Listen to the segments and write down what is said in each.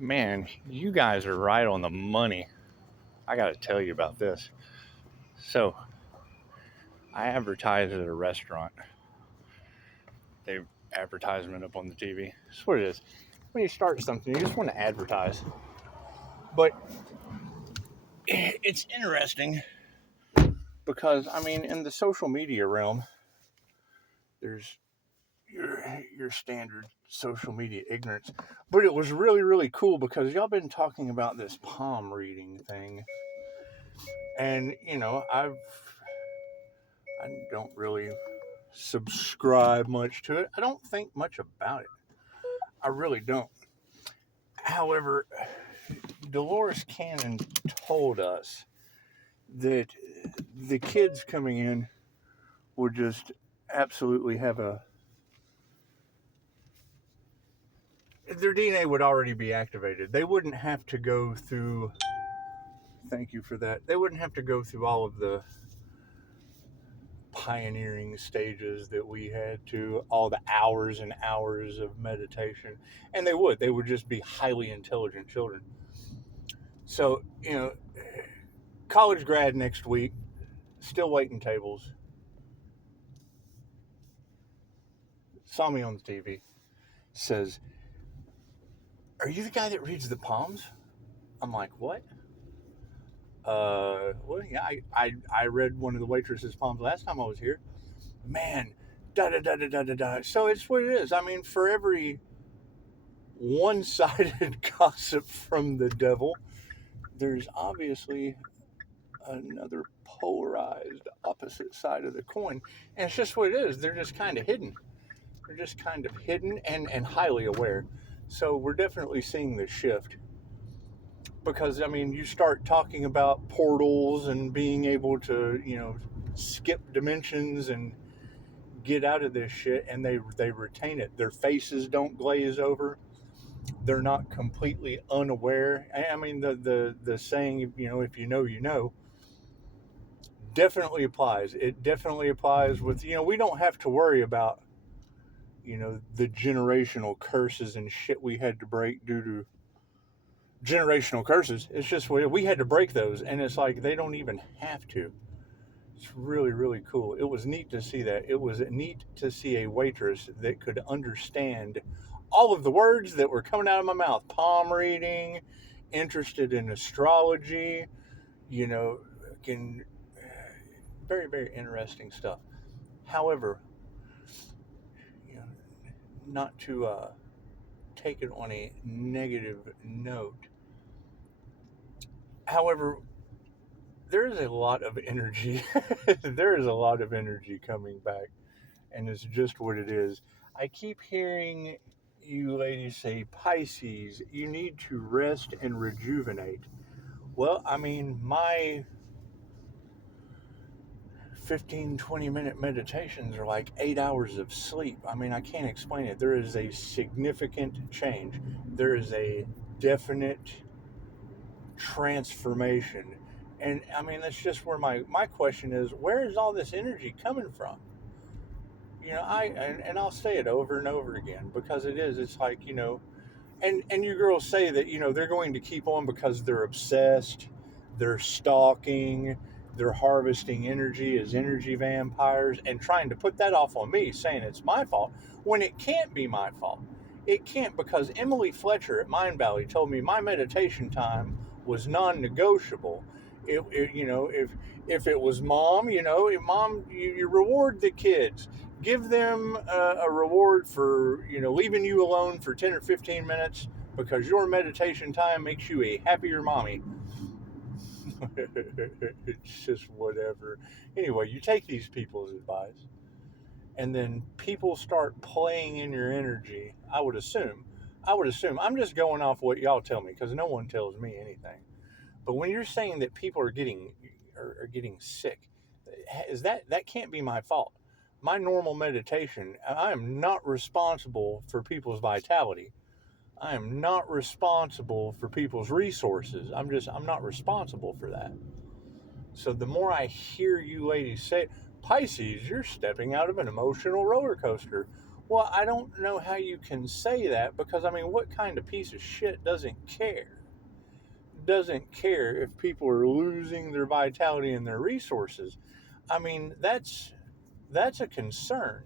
Man, you guys are right on the money. I got to tell you about this. So, I advertise at a restaurant. They have advertisement up on the TV. That's what it is. When you start something, you just want to advertise. But it's interesting because, in the social media realm, there's your standard social media ignorance. But it was really, really cool because y'all been talking about this palm reading thing. And, I don't really subscribe much to it. I don't think much about it. I really don't. However, Dolores Cannon told us that the kids coming in would just absolutely have their DNA would already be activated. They wouldn't have to go through, thank you for that, they wouldn't have to go through all of the pioneering stages that we had to, all the hours and hours of meditation. And they would just be highly intelligent children. So, college grad next week, still waiting tables. Saw me on the TV. Says, "Are you the guy that reads the palms?" I'm like, "What?" Well, yeah, I read one of the waitress's palms last time I was here. Man, da da da da da da da. So it's what it is. For every one-sided gossip from the devil, there's obviously another polarized opposite side of the coin. And it's just what it is. They're just kind of hidden. They're just kind of hidden and highly aware. So we're definitely seeing this shift. Because, you start talking about portals and being able to, skip dimensions and get out of this shit, and they retain it. Their faces don't glaze over. They're not completely unaware. The saying, if you know, you know, definitely applies. It definitely applies with, we don't have to worry about, the generational curses and shit we had to break due to generational curses. It's just we had to break those, and it's like they don't even have to. It's really, really cool. It was neat to see that. It was neat to see a waitress that could understand all of the words that were coming out of my mouth. Palm reading, interested in astrology, you know, can very, very interesting stuff. However, you know, not to take it on a negative note. However, there is a lot of energy. There is a lot of energy coming back, and it's just what it is. I keep hearing you ladies say, Pisces, you need to rest and rejuvenate. Well, my 15-20 minute meditations are like 8 hours of sleep. I can't explain it. There is a significant change. There is a definite transformation. And that's just where my question is, where is all this energy coming from? And I'll say it over and over again because it's like, and you girls say that, they're going to keep on because they're obsessed, they're stalking, they're harvesting energy as energy vampires and trying to put that off on me, saying it's my fault when it can't be my fault. It can't, because Emily Fletcher at Mind Valley told me my meditation time was non-negotiable. If it was mom, mom, you reward the kids, give them a reward for leaving you alone for 10 or 15 minutes because your meditation time makes you a happier mommy. It's just whatever. Anyway, you take these people's advice, and then people start playing in your energy. I would assume I'm just going off what y'all tell me because no one tells me anything. But when you're saying that people are getting sick, that can't be my fault. My normal meditation, I am not responsible for people's vitality. I am not responsible for people's resources. I'm not responsible for that. So the more I hear you ladies say, Pisces, you're stepping out of an emotional roller coaster. Well, I don't know how you can say that, because I mean, what kind of piece of shit doesn't care? Doesn't care if people are losing their vitality and their resources. I mean, that's a concern.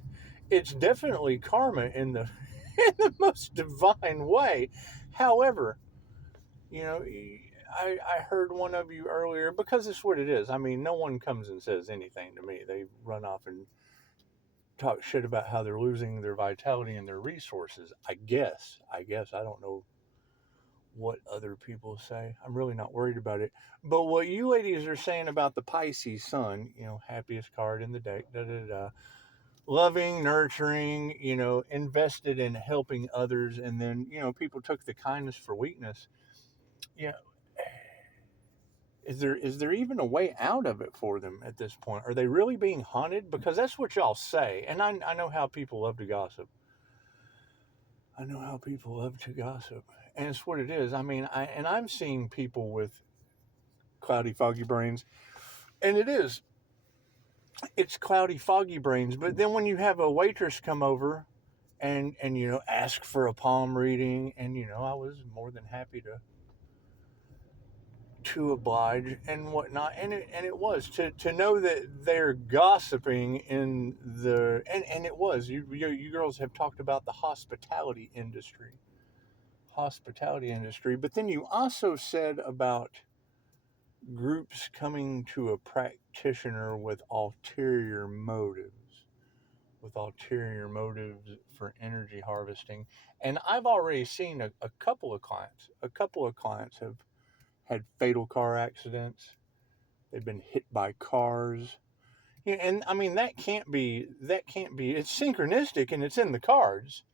It's definitely karma in the in the most divine way. However, you know, I heard one of you earlier, because it's what it is. I mean, no one comes and says anything to me. They run off and talk shit about how they're losing their vitality and their resources. I guess I don't know what other people say. I'm really not worried about it. But what you ladies are saying about the Pisces sun, happiest card in the deck, da da da, loving, nurturing, invested in helping others, and then people took the kindness for weakness. Yeah, is there even a way out of it for them at this point? Are they really being haunted? Because that's what y'all say, and I know how people love to gossip. I know how people love to gossip, and it's what it is. I mean, I'm seeing people with cloudy, foggy brains, and it's cloudy, foggy brains. But then when you have a waitress come over and ask for a palm reading, and I was more than happy to oblige and whatnot, and it was to know that they're gossiping in the and it was you girls have talked about the hospitality industry, but then you also said about groups coming to a practitioner with ulterior motives for energy harvesting. And I've already seen a couple of clients. A couple of clients have had fatal car accidents. They've been hit by cars. Yeah, and I mean that can't be. It's synchronistic and it's in the cards.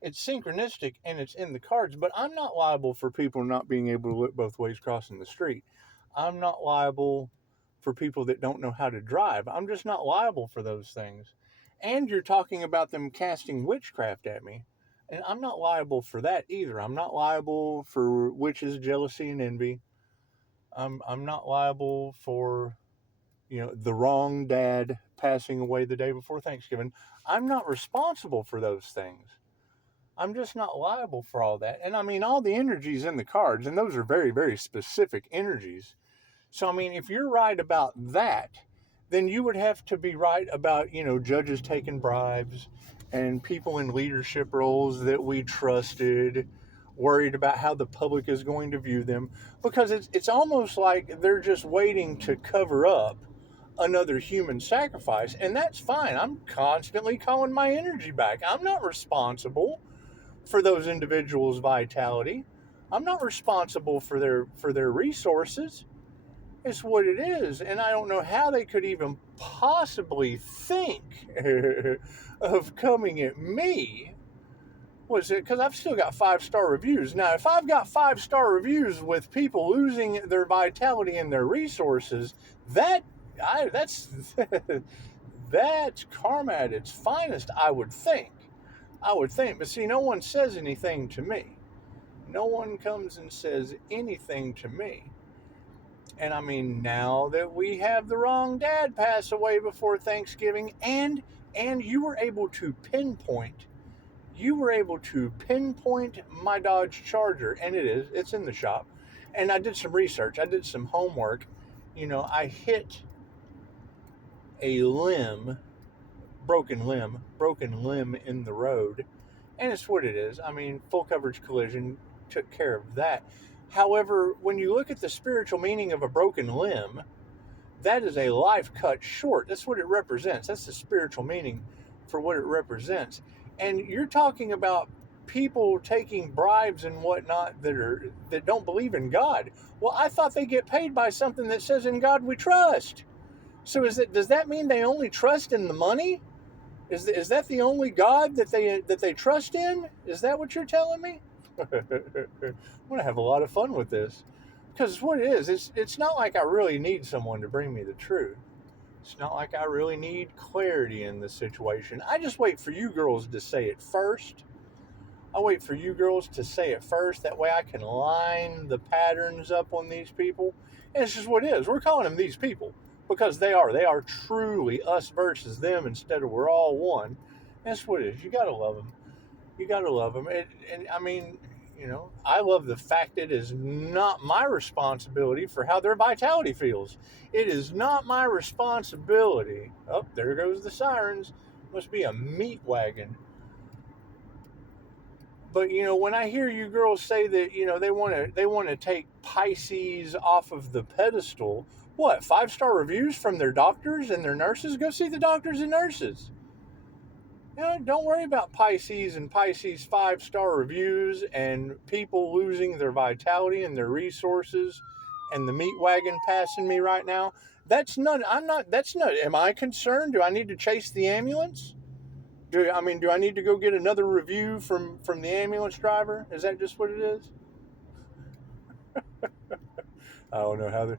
It's synchronistic and it's in the cards, but I'm not liable for people not being able to look both ways crossing the street. I'm not liable for people that don't know how to drive. I'm just not liable for those things. And you're talking about them casting witchcraft at me. And I'm not liable for that either. I'm not liable for witches, jealousy, and envy. I'm not liable for, the wrong dad passing away the day before Thanksgiving. I'm not responsible for those things. I'm just not liable for all that. And I mean, all the energies in the cards, and those are very, very specific energies. So, I mean, if you're right about that, then you would have to be right about, judges taking bribes and people in leadership roles that we trusted, worried about how the public is going to view them. Because it's almost like they're just waiting to cover up another human sacrifice. And that's fine. I'm constantly calling my energy back. I'm not responsible for those individuals' vitality. I'm not responsible for their resources. It's what it is, and I don't know how they could even possibly think of coming at me. Was it because I've still got 5-star reviews? Now, if I've got 5-star reviews with people losing their vitality and their resources, that's that's karma at its finest. I would think, but see, no one says anything to me. No one comes and says anything to me. And I mean, now that we have the wrong dad pass away before Thanksgiving, and you were able to pinpoint my Dodge Charger, and it's in the shop. And I did some research, I did some homework. I hit a broken limb in the road, and it's what it is. I mean, full coverage collision took care of that. However, when you look at the spiritual meaning of a broken limb, that is a life cut short. That's what it represents. That's the spiritual meaning for what it represents. And you're talking about people taking bribes and whatnot that don't believe in God. Well, I thought they get paid by something that says "In God We Trust." So does that mean they only trust in the money? Is that the only God that they trust in? Is that what you're telling me? I'm gonna have a lot of fun with this, because what it is, it's not like I really need someone to bring me the truth. It's not like I really need clarity in the situation. I just wait for you girls to say it first. I wait for you girls to say it first. That way I can line the patterns up on these people. And it's just what it is. We're calling them these people because they are. They are truly us versus them instead of we're all one. That's what it is. You gotta love them. You gotta love them. And I mean, I love the fact it is not my responsibility for how their vitality feels. It is not my responsibility. Oh, there goes the sirens. Must be a meat wagon. But when I hear you girls say that they want to take Pisces off of the pedestal, what 5-star reviews from their doctors and their nurses? Go see the doctors and nurses. Don't worry about Pisces and Pisces 5-star reviews and people losing their vitality and their resources and the meat wagon passing me right now. That's not. I'm not. That's not. Am I concerned? Do I need to chase the ambulance? Do I need to go get another review from the ambulance driver? Is that just what it is? I don't know how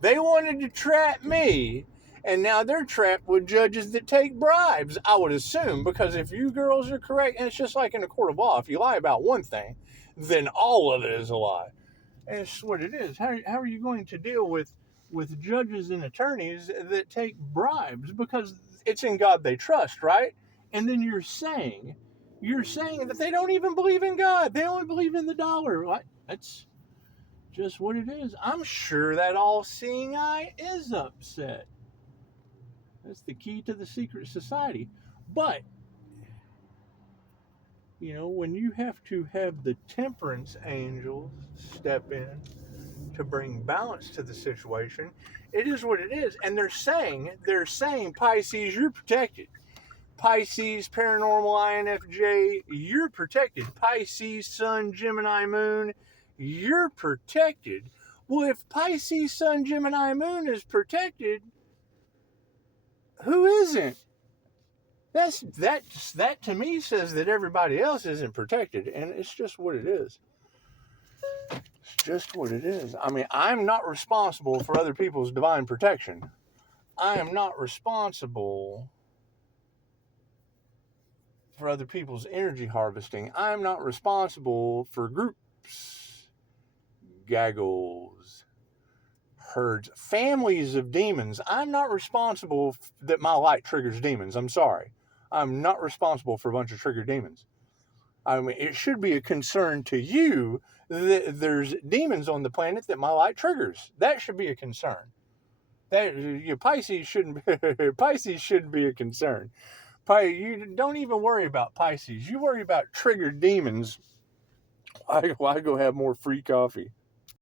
they wanted to trap me, and now they're trapped with judges that take bribes. I would assume, because if you girls are correct, and it's just like in a court of law, if you lie about one thing, then all of it is a lie. And it's what it is. How are you going to deal with judges and attorneys that take bribes? Because it's in God they trust, right? And then you're saying that they don't even believe in God. They only believe in the dollar. What? That's just what it is. I'm sure that all-seeing eye is upset. That's the key to the secret society. But when you have to have the temperance angels step in to bring balance to the situation, it is what it is. And they're saying, Pisces, you're protected. Pisces, paranormal INFJ, you're protected. Pisces, Sun, Gemini, Moon, you're protected. Well, if Pisces, Sun, Gemini, Moon is protected, who isn't? That to me says that everybody else isn't protected, and it's just what it is. It's just what it is. I mean, I'm not responsible for other people's divine protection. I am not responsible for other people's energy harvesting. I'm not responsible for groups, gaggles, herds, families of demons. I'm not responsible that my light triggers demons. I'm sorry. I'm not responsible for a bunch of triggered demons. I mean, it should be a concern to you that there's demons on the planet that my light triggers. That should be a concern. Pisces shouldn't be a concern. You don't even worry about Pisces. You worry about triggered demons. Why go have more free coffee?